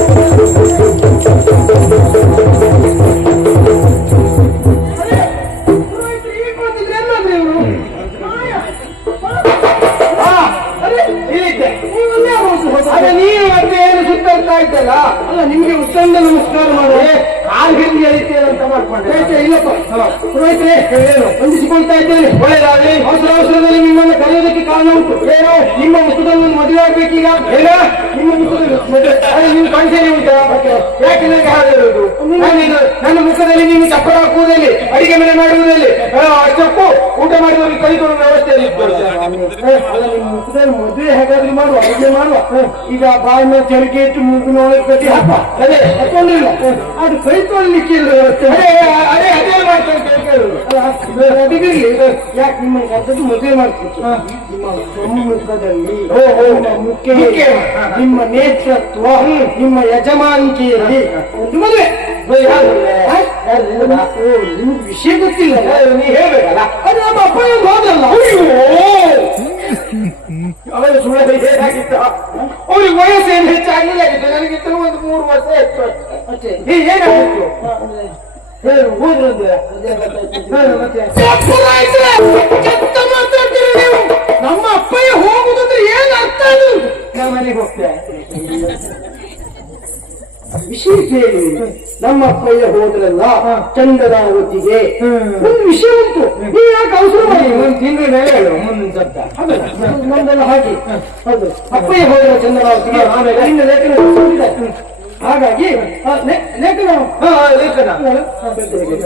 ಅದೇ ಪುರೋಹಿತರೆ ವಂದಿಸಿಕೊಳ್ತಾ ಇದ್ದೇನೆ. ಒಳ್ಳೆಯದಾಗಲಿ. ಅವಸರ ಅವಸರದಲ್ಲಿ ನಿಮ್ಮನ್ನು ಕರೆಯೋದಕ್ಕೆ ಕಾರಣ ಉಂಟು. ಏನು? ನಿಮ್ಮ ಮುಖದಲ್ಲಿ ಮದುವೆ ಆಗ್ಬೇಕೀಗ? ಏನ? ನಿಮ್ಮ ಮುಖದಲ್ಲಿ ಮದುವೆ ನೀವು ಕಾಣಿಸೇನೆ ಉಂಟಾ? ಯಾಕೆ ನನಗೆ ಹೇಳುದು ನನ್ನ ಮುಖದಲ್ಲಿ ನೀನು ಚಪ್ಪರ ಹಾಕುವುದಲ್ಲಿ ಅಡಿಗೆ ಮನೆ ಮಾಡುವುದಲ್ಲಿ ಅಷ್ಟಕ್ಕೂ ಊಟ ಮಾಡಿದವರಿಗೆ ಕೈಗೊಳ್ಳುವ ವ್ಯವಸ್ಥೆಯಲ್ಲಿ ಮುಖದಲ್ಲಿ ಮದುವೆ ಹೇಗಾದ್ರೂ ಮಾಡುವ ಅಡುಗೆ ಮಾಡುವ. ಈಗ ಬಾಯಿ ಮೇಲೆ ತೆರಿಗೆ ಇಟ್ಟು ಮೂಗಿನ ಒಳಗೆ ಕಟ್ಟಿ ಹಾಕ ಅದೇ ಅದು ಕೈ ತೊಳ್ಲಿಕ್ಕೆ ಇಲ್ಲ ವ್ಯವಸ್ಥೆ. ಅದೇ ಅದೇ ಅದೇ ಮಾಡ್ತಾರೆ ಅದಿಗಿರ್ಲಿ ಯಾಕೆ ನಿಮ್ಮ ಕರ್ತದ್ದು ಮದುವೆ ಮಾಡ್ತಿತ್ತು ನಿಮ್ಮ ಸಮ್ಮುಖದಲ್ಲಿ ಮುಖ್ಯ ನಿಮ್ಮ ನೇತೃತ್ವ ನಿಮ್ಮ ಯಜಮಾನಿಕೆಯಲ್ಲಿ ಒಂದು ಮದುವೆ ನಿಮ್ಗೆ ವಿಷಯ ಗೊತ್ತಿಲ್ಲ ನೀ ಹೇಳ್ಬೇಕಲ್ಲ ಅದು ನಮ್ಮ ಅಪ್ಪ ಹೋದಲ್ಲ ನಮ್ಮ ಅಪ್ಪಯ್ಯ ಹೋಗುದಂದ್ರೆ ಏನ್ ಅರ್ಥ ಅದು ನಾ ಮನೆಗೆ ಹೋಗ್ತೇನೆ ವಿಷಯ ಕೇಳಿ. ನಮ್ಮ ಅಪ್ಪಯ್ಯ ಹೋದ್ರಲ್ಲ ಚಂದರಾವತಿಗೆ ಒಂದು ವಿಷಯ ಉಂಟು. ನೀವು ಯಾಕೆ ಅವಸರ ಮಾಡಿ ಒಂದು ತಿಂಗಳ ಮೇಲೆ ಹೇಳು ಮುಂದಿನ ಶಬ್ದ ನಮ್ದೆಲ್ಲ ಹಾಗೆ. ಹೌದು. ಅಪ್ಪಯ್ಯ ಹೋದ್ರ ಹೊತ್ತಿಗೆ ಆಮೇಲೆ ಇನ್ನು ಲೇಖನ. ಬರ್ತಿದೆ.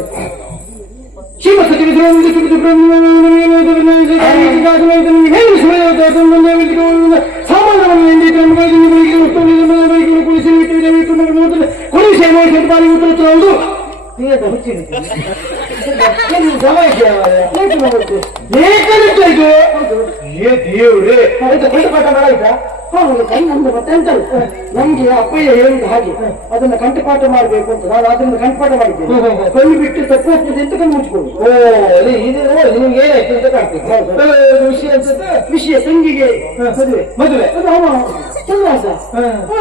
ಹಾಗಾಗಿ ಆ, ಕೈ ಹಾ, ಲೇಖನ ಶಿವ ನಮ್ಗೆ ಅಪ್ಪಯ್ಯ ಹೇಳಿದ ಹಾಗೆ ಅದನ್ನ ಕಂಠಪಾಠ ಮಾಡ್ಬೇಕು ಅಂತ. ನಾನು ಅದನ್ನ ಕಂಠಪಾಠ ಮಾಡಿದ್ದೇನೆ. ಕಣ್ಣು ಬಿಟ್ಟು ತಪ್ಪು ಹೋಗ್ತದೆ ಅಂತ ಕಣ್ಣು ಮುಚ್ಕೊಂಡು ಓ ಇದು ನಿಮ್ಗೆ ಏನಾಯ್ತು ಅಂತ ಕಾಣ್ತದೆ. ವಿಷಯ ಅನ್ಸುತ್ತೆ ವಿಷಯ ತಂಗಿಗೆ ಮದುವೆ. ಮದುವೆ. ಅದು ಅವ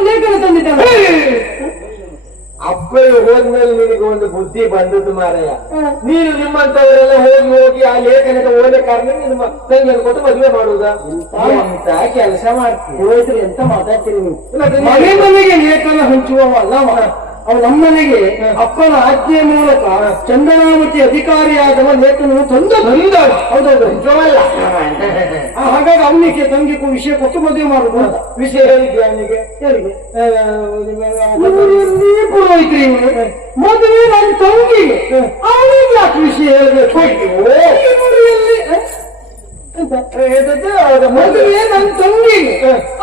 ಲೇಖನ ತಂದಿದ್ದಾನೆ ಅಪ್ಪಯ್ಯ ಹೋದ್ಮೇಲೆ ನಿನಗೆ ಒಂದು ಬುದ್ಧಿ ಬಂದದ್ದು ಮಾರಯ್ಯ ನೀನು ನಿಮ್ಮಂತವರೆಲ್ಲ ಹೋಗಿ ಹೋಗಿ ಆ ಲೇಖನಕ್ಕೆ ಓದೇ ಕಾರಣ ನಿಮ್ಮ ತಂಗಿಯನ್ನು ಕೊಟ್ಟು ಮದುವೆ ಮಾಡುದ ಕೆಲಸ ಮಾಡ್ತೀನಿ ಎಂತ ಮಾತಾಡ್ತೀನಿ ನೀವು ಮತ್ತೆ ನೀವು- ಮನೆ ಮನೆಗೆ ಲೇಖನ ಹಂಚುವವ ಅಲ್ಲ ಅವ. ಅವ ನಮ್ಮನೆಗೆ ಅಪ್ಪನ ಆಜ್ಞೆ ಮೂಲಕ ಚಂದನಾಮತಿ ಅಧಿಕಾರಿಯಾದವ ಲೇಖನ ತಂದ ಬಂದ ಹೌದೌದು ನಿಜವಲ್ಲ ಹಾಗಾಗಿ ಅವನಿಗೆ ತಂಗಿಗೂ ವಿಷಯ ಕೊಟ್ಟು ಮದುವೆ ಮಾಡುದು ಅಂತ ವಿಷಯ ಹೇಳಿದ್ಯಾ ಅವನಿಗೆ ಹೇಗೆ ಮದುವೆ ನನ್ನ ತಂಗಿಗೆ ಅವನಿಗೆ ಯಾಕೆ ವಿಷಯ ಹೇಳ್ಬೇಕು? ಮದುವೆ ನನ್ನ ತಂಗಿಗೆ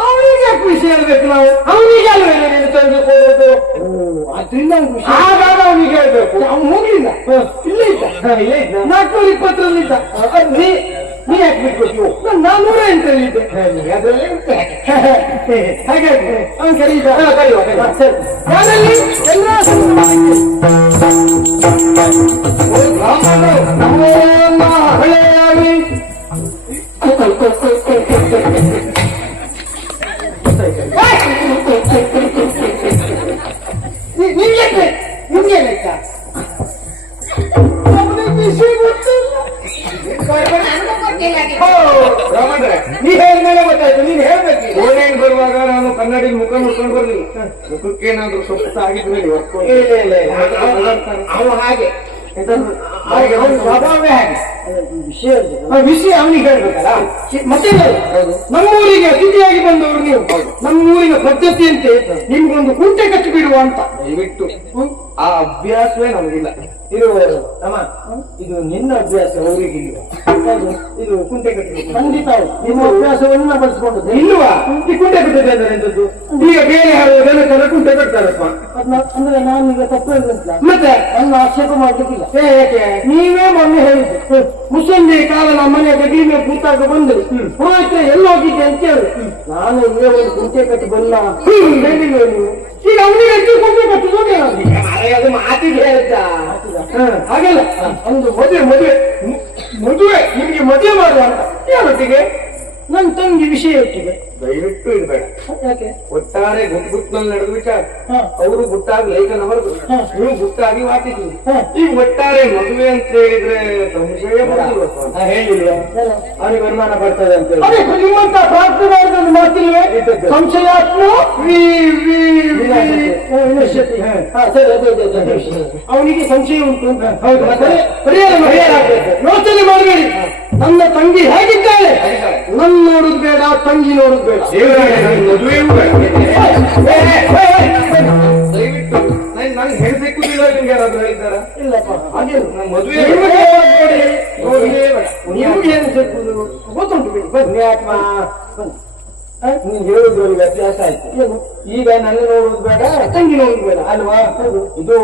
ಅವನಿಗೆ ಯಾಕೆ ವಿಷಯ ಹೇಳ್ಬೇಕು ನಾವು. ಅವನಿಗೆ ಅಲ್ವೇ ನೀನು ತಂದು ಕೊಡೋದು? ಅದ್ರಿಂದ ಆಗಾಗ ಅವನಿಗೆ ಹೇಳ್ಬೇಕು. ಅವ್ನು ಹೋಗ್ಲಿಲ್ಲ. ಇಲ್ಲೇ ಇದ್ದ. ಇಲ್ಲೇ ಇದ್ದ. ನಾಲ್ಕುನೂರ ಇಪ್ಪತ್ತರಲ್ಲಿ ಇದ್ದ ನೀ ಯಾಕೆ ಬಿಟ್ಕೊಟ್ಟು ನಾನು ಎಂಟರಲ್ಲಿ ಇದ್ದೆ. ಅದ್ರಲ್ಲಿ ಹಾಗಾಗಿ ಸರಿ ಹಾ, ಕರೆಯುವ, ಸರಿ. ಯಾರಲ್ಲಿ ಎಲ್ಲ ನಿಮ್ಗೆ ಏನಾದ್ರು ಸೊಪ್ಪು ಆಗಿದ್ಮೇಲೆ ಅವನು ಹಾಗೆ. ಸ್ವಭಾವವೇ ಹಾಗೆ. ವಿಷಯ ಆ ವಿಷಯ ಅವನಿಗೆ ಹೇಳ್ಬೇಕಲ್ಲ? ಮತ್ತೆ ನಮ್ಮೂರಿಗೆ ಅತಿಥಿಯಾಗಿ ಬಂದವರು ನೀವು. ನಮ್ಮೂರಿನ ಪದ್ಧತಿಯಂತೆ ನಿಮ್ಗೊಂದು ಕುಂಟೆ ಕಟ್ಟಿ ಬಿಡುವ ಅಂತ. ದಯವಿಟ್ಟು ಆ ಅಭ್ಯಾಸವೇ ನಮಗಿಲ್ಲ. ಇದು ತಮ್ಮ ಇದು ನಿನ್ನ ಅಭ್ಯಾಸ ಅವರಿಗೆ ಇಲ್ವಾ? ಇದು ಕುಂಟೆ ಕಟ್ಟಿ ಖಂಡಿತ. ನಿಮ್ಮ ಅಭ್ಯಾಸವನ್ನ ಬಳಸ್ಕೊಂಡು ಇಲ್ವಾ? ಈ ಕುಂಟೆ ಕಟ್ಟಿದೆ ಎಂತದ್ದು? ಈಗ ಬೇರೆ ಯಾರು ಕುಂಟೆ ಕಟ್ತಾರಪ್ಪ. ಅಂದ್ರೆ ನಾನು ಈಗ ತಪ್ಪು ಹೇಳಿದ್ನಲ್ಲ ಮತ್ತೆ? ನನ್ನ ಆಕ್ಷೇಪ ಮಾಡ್ಲಿಕ್ಕಿಲ್ಲ. ನೀವೇ ಮೊನ್ನೆ ಹೇಳಿದ್ದು. ಮುಸಂಜೆ ಕಾಲ ನಮ್ಮ ಮನೆಯ ಮೇಲೆ ಕೂತಾಗ ಬಂದು ಪುರೋಹಿತ ಎಲ್ಲ ಹೋಗಿದ್ದೆ ಅಂತ ಹೇಳಿ ನಾನು ಇಲ್ಲೇ ಒಂದು ಕುಂಟೆ ಕಟ್ಟಿ ಬಂದ ಹೇಳಿಲ್ವ ನೀವು ಈಗ ಅವನಿಗೆ ಹೆಚ್ಚು ಕುಂಟೆ ಕಟ್ಟಿ ನೋಡಿ ಅದು ಮಾತಿಗೆ ಹೇಳ್ತಾ ಹಾಗೆಲ್ಲ. ಒಂದು ಮದುವೆ ಮದುವೆ. ಮದುವೆ. ನಿಮ್ಗೆ ಮದುವೆ ಮಾಡುವ ಅಂತ. ಯಾರೊಟ್ಟಿಗೆ? ನನ್ನ ತಂಗಿ ವಿಷಯ ಒಟ್ಟಿಗೆ. ದಯವಿಟ್ಟು ಇರ್ಬೇಡ ಯಾಕೆ? ಒಟ್ಟಾರೆ ಗುಟ್ ಗುಟ್ನಲ್ಲಿ ನಡೆದ ವಿಚಾರ. ಅವರು ಗುಟ್ಟಾಗಿ ಲೇಖನ ಬರೆದು ಹಾ. ನೀವು ಗುಟ್ಟಾಗಿ ವಾಕಿದ್ವಿ ಈ ಈಗ ಒಟ್ಟಾರೆ ಮದುವೆ ಅಂತ ಹೇಳಿದ್ರೆ ಸಂಶಯ ಹೇಳಿಲ್ವಾ ಅವನಿಗೆ ಅನುಮಾನ ಬರ್ತದೆ ಅಂತ ಪ್ರಾರ್ಥನೆ. ಸಂಶಯಾತ್ಮ. ಅವನಿಗೆ ಸಂಶಯ ಉಂಟು. ಯೋಚನೆ ಮಾಡಬೇಡಿ. ನನ್ನ ತಂಗಿ ಹೇಗಿದ್ದಾಳೆ? ಹೇಗಿದ್ದಾಳೆ? ನನ್ನ ನೋಡುದು ಬೇಡ ತಂಗಿ ನೋಡುದು ಬೇಡ ದಯವಿಟ್ಟು ನಾನು ಹೇಳ್ಬೇಕು ನಿಮ್ಗೆ ಯಾರಾದ್ರೂ ಹೇಳಿದ್ದಾರ ನಾನು ಮದುವೆ ನಿಮ್ಗೆ. ಏನು ಸಿಕ್ಕುದು ಗೊತ್ತುಂಟು ಬಿಡಿ ಬನ್ನಿ. ನೀನು ಹೇಳುದ್ರಲ್ಲಿ ವ್ಯತ್ಯಾಸ ಆಯ್ತು ಏನು? ಈಗ ನನ್ನ ನೋಡೋದು ಬೇಡ ತಂಗಿ ನೋಡುದು ಬೇಡ ಅಲ್ವಾ. ಇದು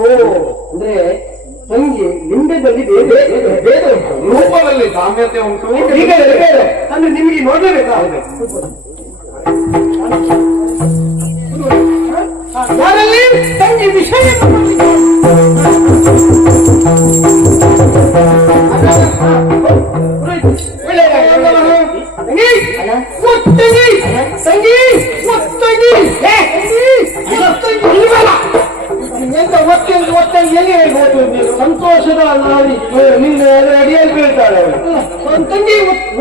ಅಂದ್ರೆ ತಂಗಿ ಲಿಂಗದಲ್ಲಿ ಬೇರೆ ಬೇರೆ ರೂಪದಲ್ಲಿ ಸಾಮ್ಯತೆ ಉಂಟು ಈಗ ಬೇರೆ ಅಂದ್ರೆ ನಿಮಗೆ ನೋಡ್ಲೇಬೇಕಾ ಯಾರಲ್ಲಿ ತಂಗಿ ವಿಷಯ ಒತ್ತಂಗಿ ಎಲ್ಲಿ ಹೇಳ್ಬೋದು ನೀನು ಸಂತೋಷದ ನಾಡಿ ನಿನ್ನ ಅಡಿಯಲ್ಲಿ ಬೀಳ್ತಾಳೆ ಅವಳು. ತಂಗಿ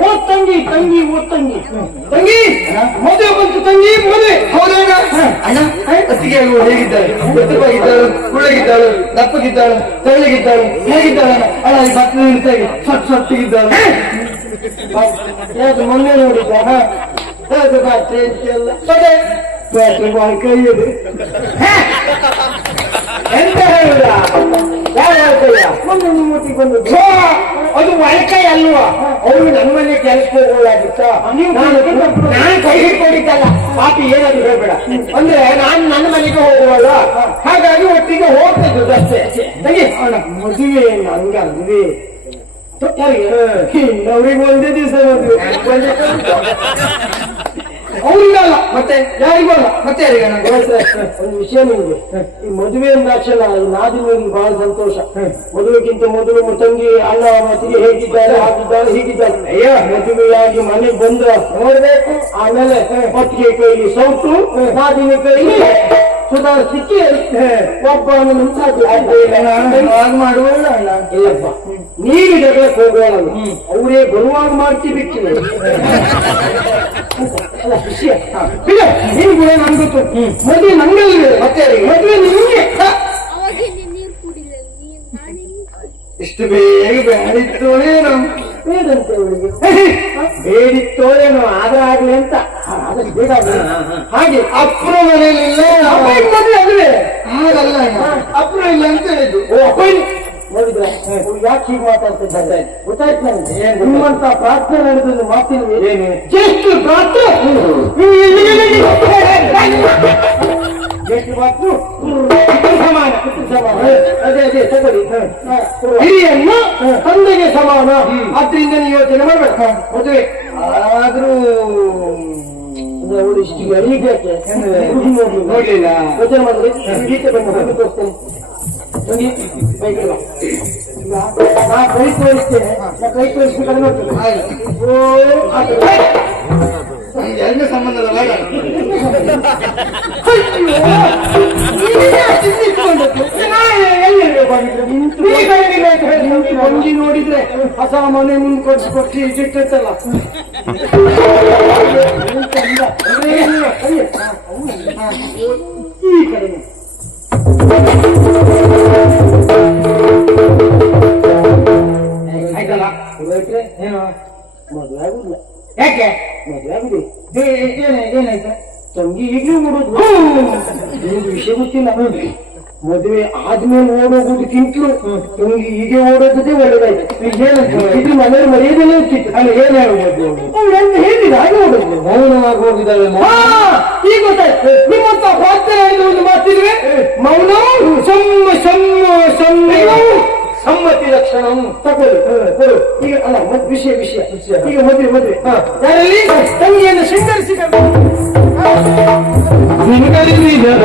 ಓದ್ ತಂಗಿ ತಂಗಿ ಓದ್ ತಂಗಿ. ತಂಗಿ ಮದುವೆ ಬಂತು ತಂಗಿ ಮದುವೆ. ಹೌದಣ್ಣ? ಅಣ್ಣ ಅತ್ತಿಗೆ ಹೇಗಿದ್ದಾಳೆ? ಎತ್ತರವಾಗಿದ್ದಾಳು ಕುಳ್ಳಗಿದ್ದಾಳು ದಪ್ಪಗಿದ್ದಾಳು ತೆಳ್ಳಗಿದ್ದಾಳು ಹೇಗಿದ್ದಾಳೆ ಅಣ್ಣ? ಈ ಬಟ್ಟೆ ನಿಂತಾಗಿ ಸೊಟ್ಟು ಸೊಟ್ಟಿಗಿದ್ದಾಳು. ಯಾಕೆ ಮೊನ್ನೆ ನೋಡಿದ್ದ ಅದು ಬ್ಯಾಟ್ರಿ ಅಂತೆಲ್ಲ? ಬ್ಯಾಟ್ರಿ ಬಂದದ್ದು ಅದು ಒಳಕೈ ಅಲ್ವಾ? ಅವ್ರು ನನ್ನ ಮನೆ ಕೆಲಸಕ್ಕೆ ಹೋಗೋಳಾಗಿತ್ತ ನಾನು ಕೈ ಹಿಡ್ಕೊಂಡಿದ್ದಲ್ಲ. ಪಾಪಿ ಏನಾದ್ರು ಹೇಳ್ಬೇಡ. ಅಂದ್ರೆ ನಾನು ನನ್ನ ಮನೆಗೆ ಹೋಗುವಲ್ಲ ಹಾಗಾಗಿ ಒಟ್ಟಿಗೆ ಹೋಗ್ತಿದ್ದು ಅಷ್ಟೇ ಮದುವೆ ನಂಗ ಅಂದ್ರೆ ಯಾರಿಗೆ ಇನ್ನವ್ರಿಗೆ ಒಂದೇ ದಿವಸ ಮದುವೆ. ಅವ್ರಿಗಲ್ಲ ಮತ್ತೆ ಯಾರಿಗೂ ಅಲ್ಲ ಮತ್ತೆ ಯಾರಿಗೆ ಒಂದು ವಿಷಯ ನಿಮಗೆ. ಈ ಮದುವೆ ಅಂದಾಕ್ಷಣ ನಾದಿನಿಗೆ ಬಹಳ ಸಂತೋಷ. ಮದುವೆಗಿಂತ ಮೊದಲು ತಂಗಿ ಅಣ್ಣ ಮತ್ತಿಗೆ ಹೇಗಿದ್ದಾರೆ ಹಾಗಿದ್ದಾರೆ ಹೀಗಿದ್ದಾರೆ. ಅಯ್ಯ. ಮದುವೆಯಾಗಿ ಮನೆಗೆ ಬಂದ ನೋಡ್ಬೇಕು ಆಮೇಲೆ ಒಟ್ಟಿಗೆ ಕೈಲಿ ಸೌಟು ನಾದಿನಿ ಕೈಲಿ ಸುಧಾರಿಸಿಕ್ಕೆ ಸಿಕ್ಕಿ ಒಬ್ಬ ಹಾಗೆ ಮಾಡುವಲ್ಲ ಮಾಡುವ ಇಲ್ಲಪ್ಪ. ನೀನು ಜಗಳಕ್ಕೆ ಹೋಗೋಣ ಅವರೇ ಬರುವಾಗ ಮಾಡ್ತಿ ಬಿಟ್ಟು ನೀನು ಕೂಡ ನನ್ ಗೊತ್ತು. ಮದುವೆ ನಂಗಲ್ಲಿ ಮತ್ತೆ? ಮದುವೆ ನಿಮಗೆ ನೀರು ನೀರು ಇಷ್ಟು ಬೇಗ ಬೇಡಿತ್ತು ಏನೋ. ಬೇಡಂತೆ ಅವಳಿಗೆ ಬೇಡಿತ್ತೋ ಏನೋ ಆದ್ರೆ ಆಗ್ಲಿ ಅಂತ. ಅದಕ್ಕೆ ಬೇಡ. ಹಾಗೆ ಅಪ್ಪ ಮನೆಯಲ್ಲಿಲ್ಲ ಅಪ್ಪಯ್ಯನ ಮದುವೆ ಅಲ್ವೇ ಹಾಗಲ್ಲ ಅಣ್ಣ. ಅಪ್ರ ಇಲ್ಲ ಅಂತ ಹೇಳಿದ್ದು ಓ ಅಪ್ಪಯ್ಯ ನೋಡಿದ್ರೆ ಅವ್ರು ಯಾಕೆ ಹೀಗೆ ಮಾತಾಡ್ತಿದ್ದಾರೆ ಗೊತ್ತಾಯ್ತು ನನಗೆ ನಿಮ್ಮಂತ ಪ್ರಾರ್ಥನೆ ನಡೆದ ಮಾತಿನ ಏನು? ಪ್ರಾರ್ಥನೆ ಮಾತು ಸಮಾನ ಸಮಾನ ಅದೇ ಅದೇ ತಗೊಳ್ಳಿ ಹಿರಿಯನ್ನು ತಂದೆಗೆ ಸಮಾನ ಆದ್ರಿಂದ ನೀವು ಯೋಚನೆ ಮಾಡ್ಬೇಕು ಮದುವೆ ಆದ್ರೂ ಅವಳು ಇಷ್ಟು ಅರಿಬೇಕು ನೋಡ್ಲಿಲ್ಲ ಯೋಚನೆ ಮಾಡಿದ್ರೆ ಗೀತೆ ಬಂದು ಬಂದು ತೋರಿಸ್ತೇನೆ ಹೋಗಿ ಕೈ ತೋರಿಸ್ತೇನೆ ಕೈ ತೋರಿಸ್ಬೇಕಾದ್ರೆ ನೋಡ್ತೇನೆ ಎರಡನೇ ನೋಡಿದ್ರೆ ಹೊಸ ಮನೆ ಮುಂದೆ ಕೊಡ್ಸಿ ಕೊಡ್ಸಿ ಇಟ್ಟಿರ್ತಲ್ಲ ಈ ಕಡೆ ಮದುವೆ ಆಗುದಿಲ್ಲ. ಯಾಕೆ? ಮದುವೆ ಆಗಿದೆ ಏನಾಯ್ತು? ತಂಗಿ ಈಗಲೂ ನಿಮ್ಗೆ ವಿಷಯ ಗೊತ್ತಿಲ್ಲ. ಮದುವೆ ಆದ್ಮೇಲೆ ಓಡೋಗೋದಕ್ಕಿಂತಲೂ ತಂಗಿ ಹೀಗೆ ಓಡೋದೇ ಒಳ್ಳೇದಾಯ್ತು. ಇದು ಮನೇಲಿ ಮರ್ಯಾದೆನೇ ಇರ್ತಿತ್ತು. ಅಲ್ಲಿ ಏನ್ ಹೇಳ್ಬೋದು ಅವ್ಳು ಎಂತ ಹೇಳಿದ ಹಾಗೆ ಓಡೋದು ಮೌನವಾಗಿ ಹೋಗಿದ್ದಾಳೆ ಈಗ ಗೊತ್ತಾಯ್ತು. ನಿಮ್ಮಂತ ಪ್ರಾರ್ಥನೆ ಒಂದು ಮಾತಿದ್ರೆ ಮೌನ? ಸಮ್ಮ ಸಮ್ಮ ಸಮ್ಮ ಸಮ್ಮತಿ ಲಕ್ಷಣ ಈಗ ಅಲ್ಲ ಮದ್ ವಿಷಯ ವಿಷಯ. ಈಗ ಮದುವೆ ಮದುವೆ. ಯಾರಲ್ಲಿ? ತಂಗಿಯನ್ನು ಶೃಂಗರಿಸಿದ ಸಿಂಗರಿಸಿದರ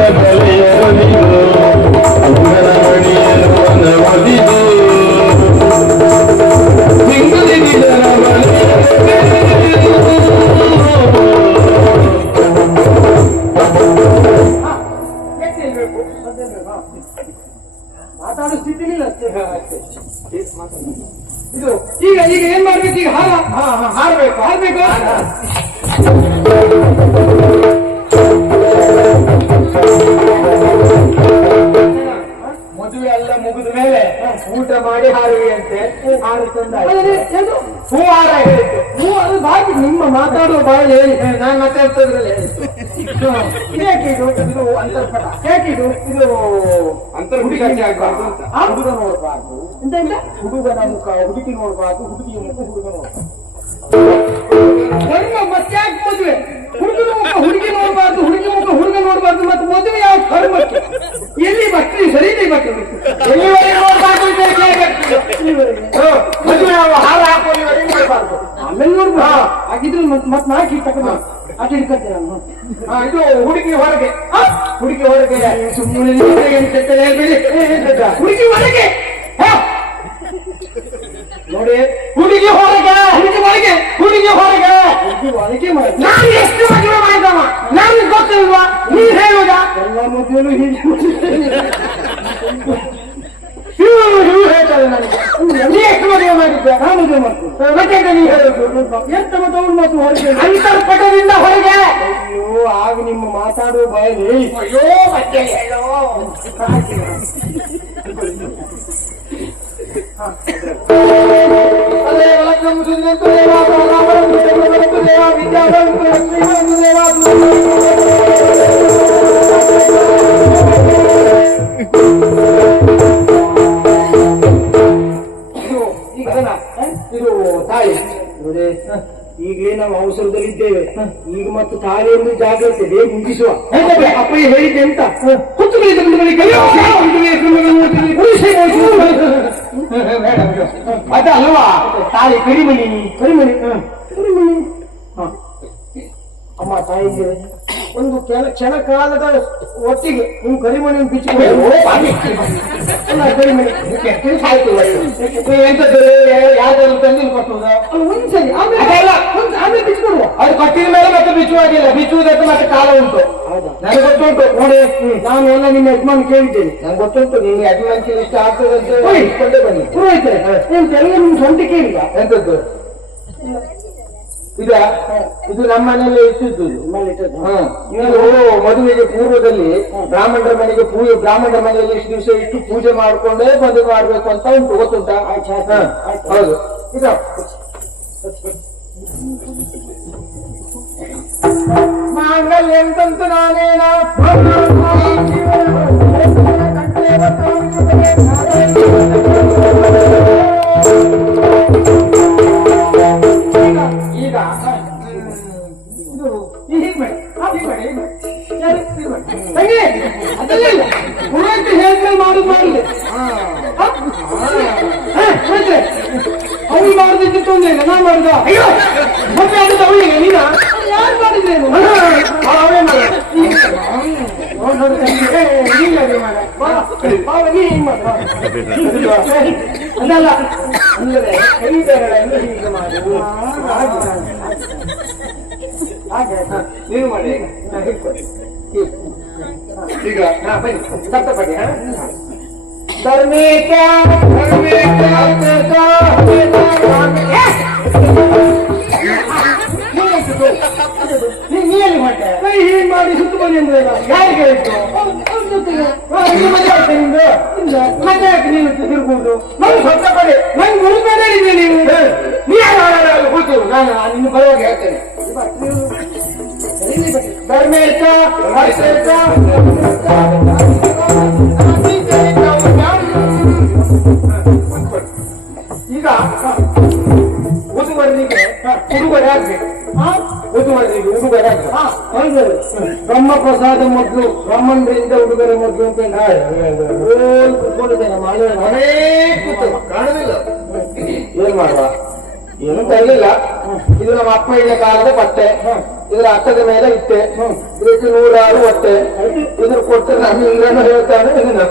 ಕೇಕಿದು ಇದು ಅಂತರ್ಹುಡುಗಿ ಆಗ್ಬಾರ್ದು ಅಂತ. ಹುಡುಗ ನೋಡಬಾರ್ದು. ಎಂತ ಎಂತ? ಹುಡುಗನ ಮುಖ ಹುಡುಗಿ ನೋಡಬಾರ್ದು ಹುಡುಗಿಯ ಮುಖ ಹುಡುಗ ನೋಡಬಾರ್ದು. ಮತ್ತೆ ಯಾಕೆ ಮದುವೆ? ಹುಡುಗನ ಮುಖ ಹುಡುಗಿ ನೋಡಬಾರ್ದು ಹುಡುಗಿ ಮುಖ ಹುಡುಗ ನೋಡಬಾರ್ದು ಮತ್ತೆ ಮದುವೆ ಯಾವ ಧರ್ಮಕ್ಕೆ ಎಲ್ಲಿ ಬರ್ತೀವಿ ಸರಿ ಬಟ್ಟೆ ಎಲ್ಲಿವರೆಗೆ ನೋಡ್ಬಾರ್ದು. ಮದುವೆ ಹಾರ ನೋಡ್ಬಾರ್ದು. ಆಮೇಲೆ ನೋಡ್ಬೋದು. ಹಾಗಿದ್ರೆ ಮತ್ತೆ ಮತ್ತೆ ನಾಲ್ಕು ತಗೊಂಡು ಅಟ್ ಹಿಡ್ಕೊಳ್ತೀನಿ ನಾನು. ಇದು ಹುಡುಗಿ ಹೊರಗೆ. ಹುಡುಗಿ ಹೊರಗೆ. ಸುಮ್ಮನೆ ಹುಡುಗಿ ಹೊರಗೆ? ನೋಡಿ. ಹುಡುಗಿ ಹೊರಗೆ ಹುಡುಗಿ ಒಳಗೆ ಹುಡುಗಿ ಹೊರಗೆ ಹುಡುಗಿ ಒಳಗೆ ಮಾಡಿ ನಾನು ಎಷ್ಟು ಮದುವೆ ಮಾಡಿದವ ನನ್ಗೆ ಗೊತ್ತಿಲ್ವಾ ನೀ ಹೇಳುದಾ ಎಲ್ಲ ಮದುವೆಲು ಹೀಗೆ ಇವ್ರು ಇವ್ರು ಹೇಳ್ತಾರೆ ನನಗೆ ನೀ ಎಷ್ಟು ಮದುವೆ ಮಾಡಿದ್ದೆ ನಾನು ಮದುವೆ ಮಾಡ್ತೀನಿ ಮತ್ತೆ ಎಂತ ನೀ ಹೇಳುದು ಎಂತ ಮದುವೆ ಮತ್ತು ಹೊರಗೆ ಅಂತರ್ಪಟದಿಂದ ಹೊರಗೆ ಅಯ್ಯೋ ಆಗ ನಿಮ್ಮ ಮಾತಾಡುವ ಬಾಯಲ್ಲಿ ಅಯ್ಯೋ ಮತ್ತೆ ಹೇಳು ಅಲ್ಲೇ ವಲಕ್ಕಂ ಸುಂದರಂತು ದೇವಾ ಬಾಲಾವರಂತು ದೇವರಂತು ದೇವಾ ವಿದ್ಯಾವರಂತು ಲಕ್ಷ್ಮೀವರಂತು ದೇವಾ ಇದು ಈಗ ಅದನ್ನ, ಹ? ಇದು ತಾಯಿ ನೋಡಿ ಈಗಲೇ ನಾವು ಅವಸರದಲ್ಲಿದ್ದೇವೆ. ಈಗ ಮತ್ತು ತಾಯಿಯನ್ನು ಜಾಗ್ರತೆ ಬೇಗ ಮುಗಿಸುವ. ಅಪ್ಪಯ್ಯ ಹೇಳಿದ್ದೆ ಅಂತ. ಅದಲ್ವಾ ತಾಯಿ ಕರಿಮಣಿ ಕರಿಮಣಿ ಹ. ಕರಿಮಣಿ ಹ. ಅಮ್ಮ ತಾಯಿಗೆ ಒಂದು ಕೆಲ ಕ್ಷಣ ಕಾಲದ ಒತ್ತಿಗೆ ನೀವು ಕರಿಮಣಿಯನ್ನು ಬಿಚ್ಚಿಕೊಂಡು ಅಲ್ಲ ಕರಿಮಣಿ ಎಂತದ್ದು ಯಾವ್ದಾದ್ರು ತಂದಿಲ್ ಕೊಟ್ಟುವುದ ಅಲ್ಲ, ಒಂದ್ಸರಿ ಆಮೇಲೆ ಅದಲ್ಲ. ಒಂದ್- ಆಮೇಲೆ ಕಟ್ಟಿದ ಮೇಲೆ ಮತ್ತೆ ಬಿಚ್ಚುವಾಗಿಲ್ಲ ಬಿಚ್ಚುವುದಕ್ಕೆ ಮತ್ತೆ ಕಾಲ ಉಂಟು. ನನಗೆ ಗೊತ್ತುಂಟು. ನೋಡಿ ನಾನು ಎಲ್ಲ ನಿಮ್ಮ ಯಜಮಾನ್ ಕೇಳಿದ್ದೇನೆ. ನಂಗೆ ಗೊತ್ತುಂಟು ನೀನು ಕೇಳಿ ಇಷ್ಟ ಆಗ್ತದೆ ಅಂತ. ಇಟ್ಕೊಂಡೇ ಬನ್ನಿ. ಪುರೋಹಿತರೆ ಏನ್ ತೆಲುಗು ನಿಮ್ ಸ್ವಂತ ಕೇಳಿಲ್ಲ. ಎಂತದ್ದು? ಇದ? ಇದು ನಮ್ಮ ಮನೆಯಲ್ಲಿ ಇಟ್ಟಿದ್ದು. ಮದುವೆಗೆ ಪೂರ್ವದಲ್ಲಿ ಬ್ರಾಹ್ಮಣರ ಮನೆಗೆ ಪೂಜೆ ಬ್ರಾಹ್ಮಣರ ಮನೆಯಲ್ಲಿ ಇಷ್ಟು ದಿವಸ ಇಟ್ಟು ಪೂಜೆ ಮಾಡ್ಕೊಂಡೇ ಮದುವೆ ಮಾಡ್ಬೇಕು ಅಂತ ಉಂಟು. ಗೊತ್ತುಂಟಾ. ಹೌದು. ಇದು. మాంగళ్యం తంతు నానేనా ನೀವು ಮಾಡಿ ಈಗ. ಹಾ, ಹಿಡ್ಕೊಳ್ಳಿ. ಹೀಗೆ. ಈಗ ಹಾ ಬನ್ನಿ ಸಪ್ತಪದಿ ಹಾ ಧರ್ಮೇಕ ಧರ್ಮೇಕ ಧರ್ಮೇಕ, ನೀ ನೀ ಎಲ್ಲಿ ಮಾಡ್ದೆ? ಕೈ ಹೀಗ್ ಮಾಡಿ ಸುತ್ತು ಬನ್ನಿ ಅಂದ್ರೆ ಯಾರಿಗೆ ಹೇಳಿದ್ದು ಅವ್ರ ಜೊತೆಗೆ ಆ, ಇದು ಮದುವೆ ಆಯ್ತಾ ನಿಮ್ದು? ಇಲ್ಲ. ಮತ್ತೆ ಯಾಕೆ ನೀವು ತಿರುಗುವುದು ನಾನು ಸಪ್ತಪದಿ ನಂಗೆ ಗುರುಬೇಡ ಹೇಳಿದ್ರೆ ನೀವು ನೀ ಯಾರು ಕೂತು ನಾನು ನಿನ್ನ ಬರುವಾಗ ಹೇಳ್ತೇನೆ. ಈಗ ಉದುವರನಿಗೆ ಉಡುಗೊರೆ ಆಗ್ಬೇಕು. ಉದುವರನಿಗೆ ಉಡುಗೊರೆ ಆಗ್ಬೇಕು. ಹೌದು. ಬ್ರಹ್ಮ ಪ್ರಸಾದ ಮೊದಲು ಬ್ರಹ್ಮಂದ್ರಿಂದ ಉಡುಗೊರೆ ಮೊದಲು ಅಂತ ಓಲ್ ಕುತ್ಕೊಂಡಿದ್ದೇನೆ ಮನೇ ಕೂತು. ಕಾಣುದಿಲ್ಲ. ಏನ್ ಮಾಡುವ? ಏನು ತರಲಿಲ್ಲ ಇದು ನಮ್ಮ ಅಪ್ಪಯ್ಯನ ಕಾಲದ ಬಟ್ಟೆ ಇದರ ಅಟ್ಟದ ಮೇಲೆ ಇಟ್ಟೆ ಇದಕ್ಕೆ ನೂರಾರು ಹೊಟ್ಟೆ ಇದನ್ನು ಕೊಟ್ಟು ನಾನು ಇಂದ್ರನ ಹೇಳ್ತಾನೆ ಇದನ್ನ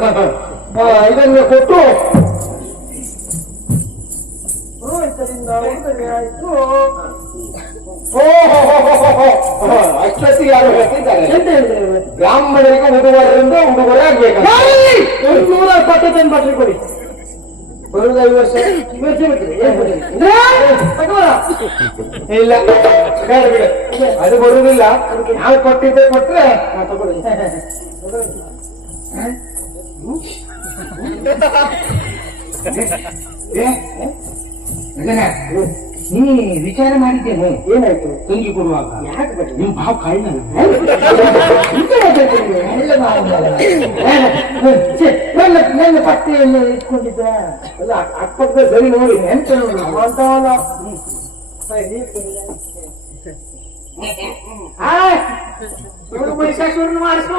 ಹಾ, ಇದನ್ನು ಕೊಟ್ಟು ಪುರೋಹಿತರಿಂದ ವಂದನೆ ಆಯ್ತು. ಓ, ಹೋ, ಹೋ, ಹೋ, ಹೋ, ಹೋ. ಹೋ, ಅಷ್ಟೊತ್ತಿಗೆ ಯಾರು ಹೇಳ್ತಿದ್ದಾರೆ ಬ್ರಾಹ್ಮಣರಿಗೆ ಉಡುಗೊರೆಯಿಂದ ಉಡುಗೊರೆ ಆಗ್ಬೇಕು ನೂರ ಪಟ್ಟದನ್ನು ಬಟ್ಟೆ ಕೊಡಿ ಬರುವುದು ಐದು ವರ್ಷ ಇಲ್ಲ ಬೇಡ ಅದು ಬರುವುದಿಲ್ಲ ನಾವು ಕೊಟ್ಟಿದ್ದೆ ಕೊಟ್ರೆ ನೀ ವಿಚಾರ ಮಾಡಿದ್ದೇನೆ ಏನಾಯ್ತು ತಂಗಿ ಕೊಡುವಾಗ ಯಾಕೆ ಭಾವ್ ಕಾಯ್ನ ನನ್ನ ನನ್ನ ಪಟ್ಟೆಯನ್ನು ಇಟ್ಕೊಂಡಿದ್ದ ಅಲ್ಲ ಅಕ್ಕಪಕ್ಕದ ಸರಿ ನೋಡಿ ಎಂತ ನೋಡಿ ಅಂತವಲ್ಲ ಇವರು ಮಹಿಷಾಸುರನ್ನು ಮಾಡಿಸುವ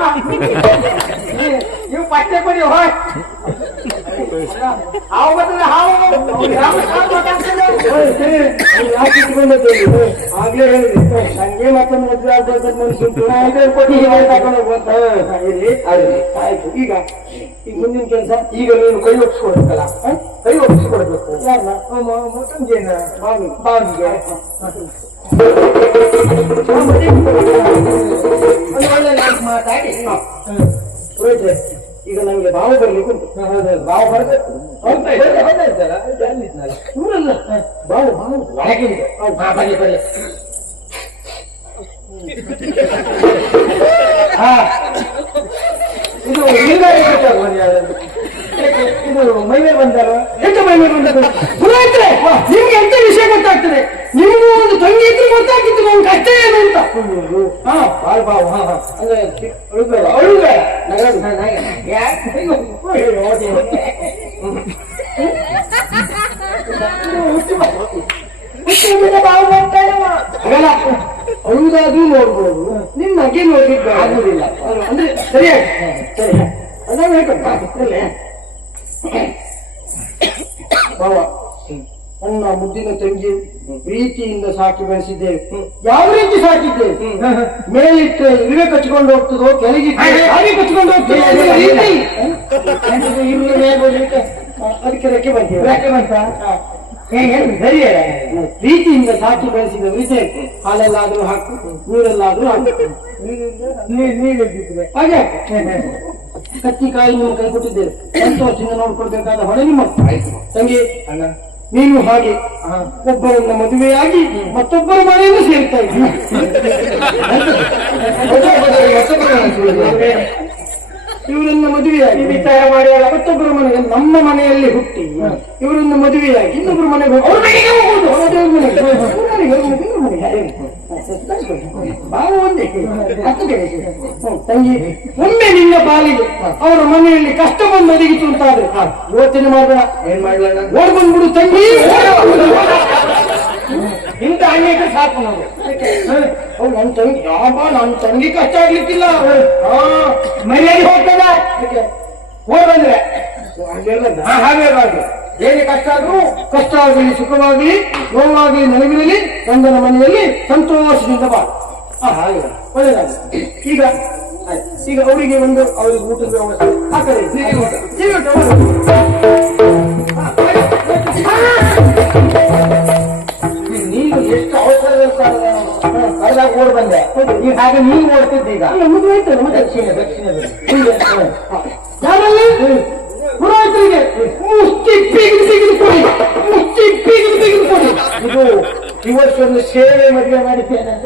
ನೀವು ಪಟ್ಟೆ ಕೊಡಿ ಹೋಯ್ ಹಾವು ಬರ್ತದೆ ಹಾವು ರಾಮ ಸಾವು ಮಾತಾಡ್ತದೆ. ಯಾಕೆ ಇಟ್ಕೊಂಡದ್ದು ನೀವು? ಆಗ್ಲೇ ಹೇಳಿದೆ ನಂಗೆ ಮತ್ತೊಂದು ಮದುವೆ ಆಗ್ಬೇಕು ಮನುಷ್ಯ ಉಂಟು ನಾ ಇದನ್ನು ಕೊಟ್ಟು ಹೀಗೆ ತಗೊಂಡು ಹೋಗ್ಬೋದು. ಹಾ, ಇರ್ಲಿ. ಅದೇ. ಆಯ್ತು ಈಗ ಈಗ ಮುಂದಿನ ಕೆಲಸ ಈಗ ನೀನು ಕೈ ಒಪ್ಪಿಸ್ಕೊಡ್ಬೇಕಲ್ಲ? ಕೈ ಒಪ್ಪಿಸ್ಕೊಡ್ಬೇಕು. ಯಾರನ್ನ ಮುತ್ತಂಜೆನ ಬಾವಿ ಬಾವಿಗೆ ಮಾತಾಡಿ ಪುರೋಹಿತ್ರೆ, ಈಗ ನಮ್ಗೆ ಭಾವ ಬರ್ಲಿಕ್ಕೆ ಉಂಟು. ಬಾವು ಬರಬೇಕು. ಭಾವ ಊರಲ್ಲ. ಬಾವು ಬಾವು. ಒಳಗೆ ಇದೆ. ಹಾ ಬನ್ನಿ ಬನ್ನಿ ಹಾ. ಇದು ಇದು ಮೈಮೇಲೆ ಬಂದಾರ? ಎಂತ ಮೈಮೇಲೆ? ಪುರೋಹಿತ್ರೆ, ನಿಮ್ಗೆ ಎಂತ ವಿಷಯ ಗೊತ್ತಾಗ್ತದೆ? ನಿಮಗೂ ಒಂದು ತಂಗಿ ಇದ್ರೆ ಗೊತ್ತಾಗಿತ್ತು ನಮ್ಗೆ ಕಷ್ಟ ಏನು ಅಂತ. ಹಾ. ಬಾಳ್ ಬಾವು ಹಾ ಹಾ. ಅಂದ್ರೆ ಅಳುಬೇಡ ಅಳುಬೇಡ. ಅಯ್ಯೋ, ದೇವ್ರೇ. ಹಾಗಲ್ಲ. ಅಳುವುದಾದ್ರೂ ನೋಡ್ಬೋದು. ನಿನ್ನ ಅಗೆ ನೋಡಿದ್ದು ಆಗುದಿಲ್ಲ. ಅಂದ್ರೆ ಸರಿಯಾಗಿ. ಹೇಳ್ಕೊಂಡು ಅಲ್ಲೇ ಬಾವ ನನ್ನ ಮುದ್ದಿನ ತಂಗಿ ಪ್ರೀತಿಯಿಂದ ಸಾಕಿ ಬೆಳೆಸಿದ್ದೇವೆ ಯಾವ ರೀತಿ ಸಾಕಿದ್ದೇವೆ ಮೇಲಿಟ್ಟು ಇರುವೆ ಕಚ್ಕೊಂಡು ಹೋಗ್ತದೋ ಕೆಳಗಿಟ್ಟು ಹಾಗೆ ಕಚ್ಕೊಂಡು ಹೋಗ್ತದೆ ಅದಕ್ಕೆ ರೆಕ್ಕೆ ಬಂತು ರೆಕ್ಕೆ ಬಂತ? ಸರಿ ಪ್ರೀತಿಯಿಂದ ಸಾಕಿ ಬೆಳೆಸಿದ ವಿಷಯ ಹಾಲೆಲ್ಲಾದ್ರೂ ಹಾಕು ನೀರೆಲ್ಲಾದ್ರೂ ಹಾಕು. ನೀರು ಹಾಗೆ? ಕತ್ತಿ ಕಾಯಿ ನಿಮ್ಮ ಕೈ ಕೊಟ್ಟಿದ್ದೇವೆ ಸಂತೋಷದಿಂದ ನೋಡ್ಕೊಳ್ಬೇಕಾದ ಹೊಣೆ ನಿಮ್ಮ. ತಂಗಿ ಅಣ್ಣ. ನೀನು ಹಾಗೆ ಒಬ್ಬರನ್ನ ಮದುವೆಯಾಗಿ ಮತ್ತೊಬ್ಬರ ಮನೆಯನ್ನು ಸೇರ್ತಾ ಇದ್ದೀನಿ ಇವರನ್ನ ಮದುವೆಯಾಗಿ ವಿಚಾರ ಮಾಡಿ ಮತ್ತೊಬ್ಬರ ಮನೆಗೆ ನಮ್ಮ ಮನೆಯಲ್ಲಿ ಹುಟ್ಟಿ. ಇವರನ್ನ ಮದುವೆಯಾಗಿ ಇನ್ನೊಬ್ಬರ ಮನೆಗೆ ಬಾವು ಒಂದೇ. ಹತ್ತು ತಂಗಿ ಒಮ್ಮೆ ನಿನ್ನ ಪಾಲಿಗೆ ಅವರ ಮನೆಯಲ್ಲಿ ಕಷ್ಟ ಬಂದು ಒದಗಿತು ಅಂತಾದ್ರೆ ಯೋಚನೆ ಮಾಡಬೇಡ. ಏನ್ ಓಡ್ ಬಂದ್ಬಿಡು ತಂಗಿ. ಇಂಥ ಇದ್ರೆ ಸಾಕು ನಾವು. ನನ್ ನನ್ನ ತಂಗಿ ಯಾವ ನನ್ನ ತಂಗಿ ಕಷ್ಟ ಆಗ್ಲಿಕ್ಕಿಲ್ಲ. ಮನೆಯಲ್ಲಿ ಹೋಗ್ತದ ಹೋಗ್ ಬಂದ್ರೆ ಹಾಗೆ. ಏನೇ ಕಷ್ಟ ಆದ್ರೂ, ಕಷ್ಟ ಆಗಲಿ, ಸುಖವಾಗಲಿ, ನೋವಾಗಲಿ ನನಗಿರಲಿ ಗಂಡನ ಮನೆಯಲ್ಲಿ ಸಂತೋಷದಿಂದ ಬಾ. ಹಾಗೆ ಈಗ. ಈಗ ಅವರಿಗೆ ಒಂದು, ಅವರಿಗೆ ಊಟದ ವ್ಯವಸ್ಥೆ. ಆ ಓಡ್ ಬಂದೆ. ಈಗ ಹಾಗೆ ನೀನು ಓಡ್ತಿದ್ದೆ ಈಗ? ದಕ್ಷಿಣ ದಕ್ಷಿಣದಲ್ಲಿ ಪುರೋಹಿತರಿಗೆ. ಮುಷ್ಟಿ ಬಿಗಿದು ಬಿಗಿದು ಕೊಡಿ. ಮುಷ್ಟಿ ಬಿಗಿದು ಬಿಗಿದು ಕೊಡಿ. ಇದು ಇವತ್ತೊಂದು ಸೇವೆ ಮದುವೆ ಮಾಡಿದ್ದೇನೆ ಅಂತ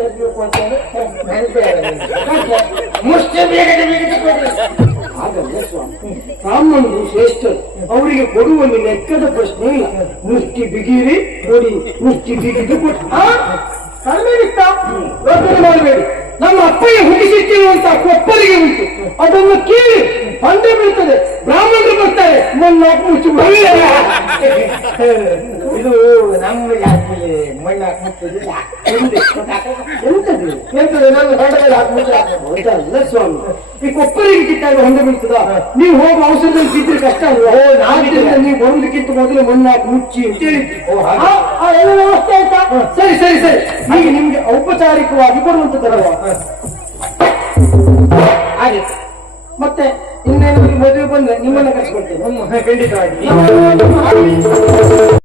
ಆಗಲಿಲ್ಲ. ಮುಷ್ಟಿ ಬೇಗನೆ ಬೇಗನೆ ಕೊಡಿ. ಹಾಗಲ್ಲ ಸ್ವಾಮಿ. ಬ್ರಾಹ್ಮಣರು ಶ್ರೇಷ್ಠರು. ಅವರಿಗೆ ಕೊಡುವಲ್ಲಿ ಲೆಕ್ಕದ ಪ್ರಶ್ನೆ ಇಲ್ಲ. ಮುಷ್ಟಿ ಬಿಗಿರಿ ಕೊಡಿ. ಮುಷ್ಟಿ ಬಿಗಿದು ಕೊಡಿ. ಇತ್ತ? ಯೋಚನೆ ಮಾಡಬೇಡಿ. ನಮ್ಮ ಅಪ್ಪಯ್ಯ ಹುಟ್ಟಿಸಿಟ್ಟಿರುವಂತಹ ಕೊಪ್ಪರಿಗೆ ಉಂಟು ಅದನ್ನು ಕೇಳಿ ಬಂದೇ ಬೀಳ್ತದೆ. ಬ್ರಾಹ್ಮಣರು ಬರ್ತಾರೆ. ಮುಚ್ಚಿ ಇದು ನಮ್ಮ ಜಾತಿಯಲ್ಲಿ ಮಣ್ಣು ಹೊಡೆದಲ್ಲಿ. ಅಲ್ಲ ಸ್ವಾಮಿ. ಈ ಕೊಪ್ಪರಿಗೆ ಕಿಟ್ಟಾಗ ಹೊಂದ ಬೀಳ್ತದ? ನೀವು ಹೋಗಿ ಔಷಧದಲ್ಲಿ ಬಿದ್ದರೆ ಕಷ್ಟ ಅಲ್ವಾ? ಓ, ನೀವು ಬರುವುದಕ್ಕಿಂತ ಮೊದಲು ಮಣ್ಣು ಹಾಕಿ ಮುಚ್ಚಿ ಅಂತ ಹೇಳಿ ಓ, ಹಾಗೆ. ಆ- ಎಲ್ಲ ವ್ಯವಸ್ಥೆ ಆಯ್ತಾ? ಸರಿ ಸರಿ ಸರಿ. ಹೀಗೆ ನಿಮ್ಗೆ ಔಪಚಾರಿಕವಾಗಿ ಕೊಡುವಂತದ್ದಲ್ವಾ ಹಾಗೆ. ಮತ್ತೆ ಇನ್ನೇನು ಮದುವೆ ಬಂದ್ರೆ ನಿಮ್ಮನ್ನ ಕರ್ಸ್ಕೊಳ್ತೇನೆ ಖಂಡಿತವಾಗಿ.